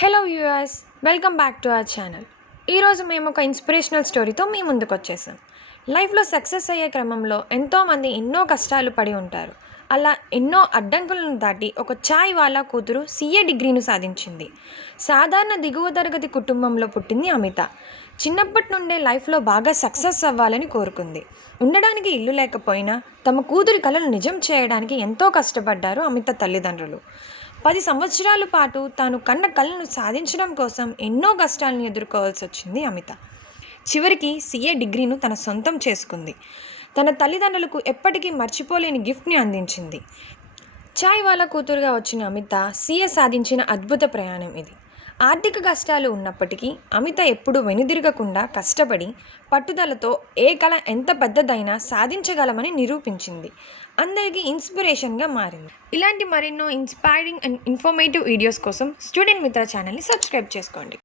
Hello viewers, welcome back to our channel. ఈరోజు మేము ఒక ఇన్స్పిరేషనల్ స్టోరీతో మీ ముందుకు వచ్చేసాం. లైఫ్లో సక్సెస్ అయ్యే క్రమంలో ఎంతోమంది ఎన్నో కష్టాలు పడి ఉంటారు. అలా ఎన్నో అడ్డంకులను దాటి ఒక చాయ్ వాలా కూతురు సీఏ డిగ్రీను సాధించింది. సాధారణ దిగువ తరగతి కుటుంబంలో పుట్టింది అమిత. చిన్నప్పటి నుండే లైఫ్లో బాగా సక్సెస్ అవ్వాలని కోరుకుంది. ఉండడానికి ఇల్లు లేకపోయినా తమ కూతురి కలను నిజం చేయడానికి ఎంతో కష్టపడ్డారు అమిత తల్లిదండ్రులు. 10 సంవత్సరాల పాటు తాను కన్న కలను సాధించడం కోసం ఎన్నో కష్టాలను ఎదుర్కోవాల్సి వచ్చింది అమిత. చివరికి సీఏ డిగ్రీను తన సొంతం చేసుకుంది. తన తల్లిదండ్రులకు ఎప్పటికీ మర్చిపోలేని గిఫ్ట్ని అందించింది. చాయ్ వాలా కూతురుగా వచ్చిన అమిత సీఏ సాధించిన అద్భుత ప్రయాణం ఇది. ఆర్థిక కష్టాలు ఉన్నప్పటికీ అమిత ఎప్పుడూ వెనుదిరగకుండా కష్టపడి పట్టుదలతో ఏ కళ ఎంత పెద్దదైనా సాధించగలమని నిరూపించింది. అందరికీ ఇన్స్పిరేషన్గా మారింది. ఇలాంటి మరెన్నో ఇన్స్పైరింగ్ అండ్ ఇన్ఫర్మేటివ్ వీడియోస్ కోసం స్టూడెంట్ మిత్ర ఛానల్ని సబ్స్క్రైబ్ చేసుకోండి.